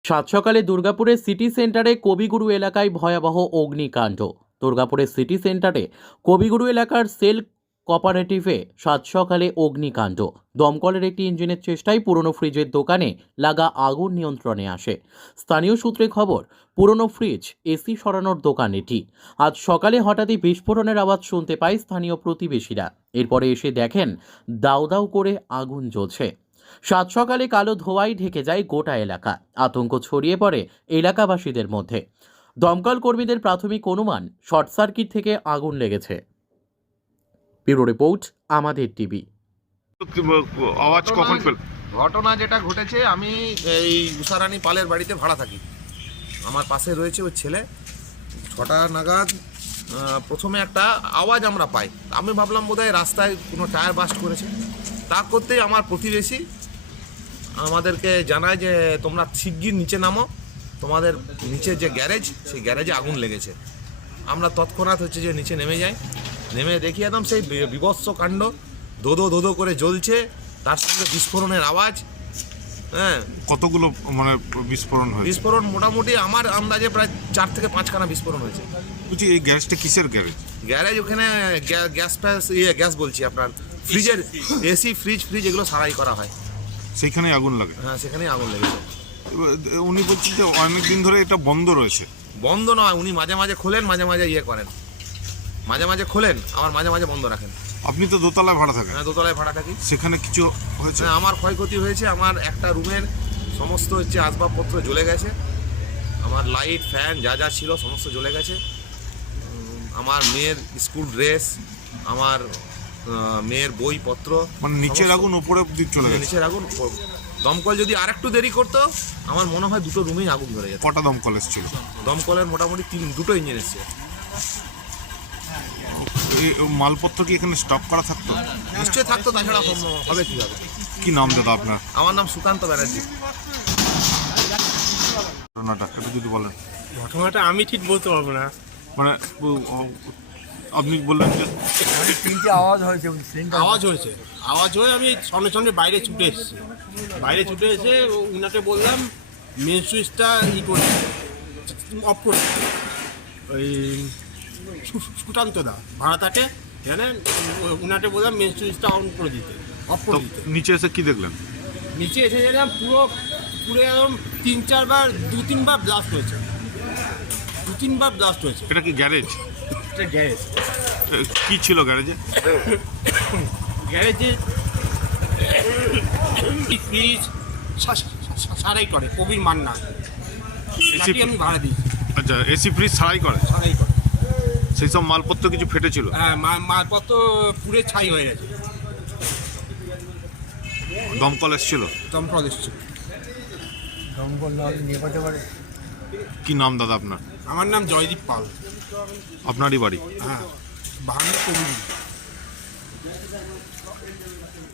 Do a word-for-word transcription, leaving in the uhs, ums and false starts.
সাত সকালে দুর্গাপুরের সিটি সেন্টারে কবিগুরু এলাকায় ভয়াবহ অগ্নিকাণ্ড। দুর্গাপুরের সিটি সেন্টারে কবিগুরু এলাকার সেল কোঅপারেটিভে সাত সকালে অগ্নিকাণ্ড। দমকলের একটি ইঞ্জিনের চেষ্টায় পুরনো ফ্রিজের দোকানে লাগা আগুন নিয়ন্ত্রণে আসে। স্থানীয় সূত্রে খবর, পুরনো ফ্রিজ এসি সরানোর দোকান এটি। আজ সকালে হঠাৎই বিস্ফোরণের আওয়াজ শুনতে পায় স্থানীয় প্রতিবেশীরা। এরপরে এসে দেখেন দাউ দাউ করে আগুন জ্বলছে। সাত সকালে কালো ধোঁয়ায় ঢেকে যায় গোটা এলাকা। আতঙ্ক ছড়িয়ে পড়ে এলাকাবাসীদের মধ্যে। দমকল কর্মীদের প্রাথমিক অনুমান শর্ট সার্কিট থেকে আগুন লেগেছে। ব্যুরো রিপোর্ট, আমাদের টিভি। আওয়াজ কখন পেল? ঘটনা যেটা ঘটেছে, আমি এই উষারানী পালের বাড়িতে ভাড়া থাকি। আমার পাশে রয়েছে ওই ছেলে। ছটা নাগাদ প্রথমে একটা আওয়াজ আমরা পাই। আমি ভাবলাম বোধহয় রাস্তায় কোনো টায়ার বাস্ট করেছে। তা করতেই আমার প্রতিবেশী আমাদেরকে জানায় যে তোমরা শিগগির নিচে নামো, তোমাদের নিচে যে গ্যারেজ, সেই গ্যারেজে আগুন লেগেছে। আমরা তৎক্ষণাৎ হচ্ছে যে নিচে নেমে যাই। নেমে দেখি একদম সেই বিভৎস কাণ্ড, দোদো দোদো করে জ্বলছে, তার সঙ্গে বিস্ফোরণের আওয়াজ। হ্যাঁ, কতগুলো মানে বিস্ফোরণ হয়েছে? বিস্ফোরণ মোটামুটি আমার আন্দাজে প্রায় চার থেকে পাঁচখানা বিস্ফোরণ হয়েছে। বলছি এই গ্যাসটা কিসের গ্যারেজ? গ্যারেজ ওখানে গ্যাস ফ্যাস ইয়ে গ্যাস বলছি আপনার ফ্রিজের এসি ফ্রিজ ফ্রিজ এগুলো সারাই করা হয়। সেইখানে আগুন লাগে? হ্যাঁ, সেখানেই আগুন লেগেছে। উনি বলছেন যে অনেক দিন ধরে এটা বন্ধ রয়েছে। বন্ধ নয়, উনি মাঝে মাঝে খোলেন, মাঝে মাঝে ইয়ে করেন, মাঝে মাঝে খোলেন, আবার মাঝে মাঝে বন্ধ রাখেন। আপনি তো দোতলায় ভাড়া থাকেন? হ্যাঁ, দোতলায় ভাড়া থাকি। সেখানে কিছু হয়েছে? হ্যাঁ, আমার ক্ষয়ক্ষতি হয়েছে। আমার একটা রুমের সমস্ত হচ্ছে আসবাবপত্র জ্বলে গেছে। আমার লাইট ফ্যান যা যা ছিল সমস্ত জ্বলে গেছে। আমার মেয়ের স্কুল ড্রেস, আমার মেয়ের বইপত্র, মানে নিচের আগুন উপরে অব্দি চলে গেছে? নিচের আগুন। দমকল যদি আর একটু দেরি করতো, আমার মনে হয় দুটো রুমেই আগুন ধরে যেত। কটা দমকল এসেছিল? দমকলের মোটামুটি তিন দুটো ইঞ্জিন এসছে। এই মালপত্র কি এখানে স্টক করা থাকতো? নিশ্চয়ই থাকতো, তাছাড়া হবে কীভাবে? কি নাম দাদা আপনার? আমার নাম সুকান্ত ব্যানার্জি। ঘটনাটা এটা যদি বলেন। ঘটনাটা আমি ঠিক বলতে পারবো না। মানে আপনি বললেন যে তিনটে আওয়াজ হয়েছে, আওয়াজ হয়েছে আওয়াজ হয়ে আমি সঙ্গে সঙ্গে বাইরে ছুটে এসেছি। বাইরে ছুটে এসে উনাকে বললাম মেন সুইচটা ই করে অফ করে, ওই সুকান্ত দা ভাড়া থাকে জানেন, উনাকে বললাম মেন সুইচটা অন করে দিতে, অফ করে দিতে। নিচে এসে কি দেখলেন? নিচে এসে গেলাম, পুরো পুরো একদম তিন চারবার দু তিনবার ব্লাস্ট হয়েছে, দু তিনবার ব্লাস্ট হয়েছে। এটা কি গ্যারেজ? এটা গ্যারেজ। কি ছিল গ্যারেজে? গ্যারেজে ফ্রিজ সারাই করে কবির মান্না, এসি আমি ভাড়া দিই। আচ্ছা, এসি ফ্রিজ ছাড়াই করে? সারাই করে। সেই সব মালপত্র কিছু ফেটেছিল? হ্যাঁ, মালপত্র পুরে ছাই হয়ে গেছে। দমকল এসেছিল? দমকল এসেছিল। দমকল নিয়ে করতে পারে। কি নাম দাদা আপনার? আমার নাম জয়দীপ পাল। আপনারই বাড়ি? হ্যাঁ, বাহান্ন কবির।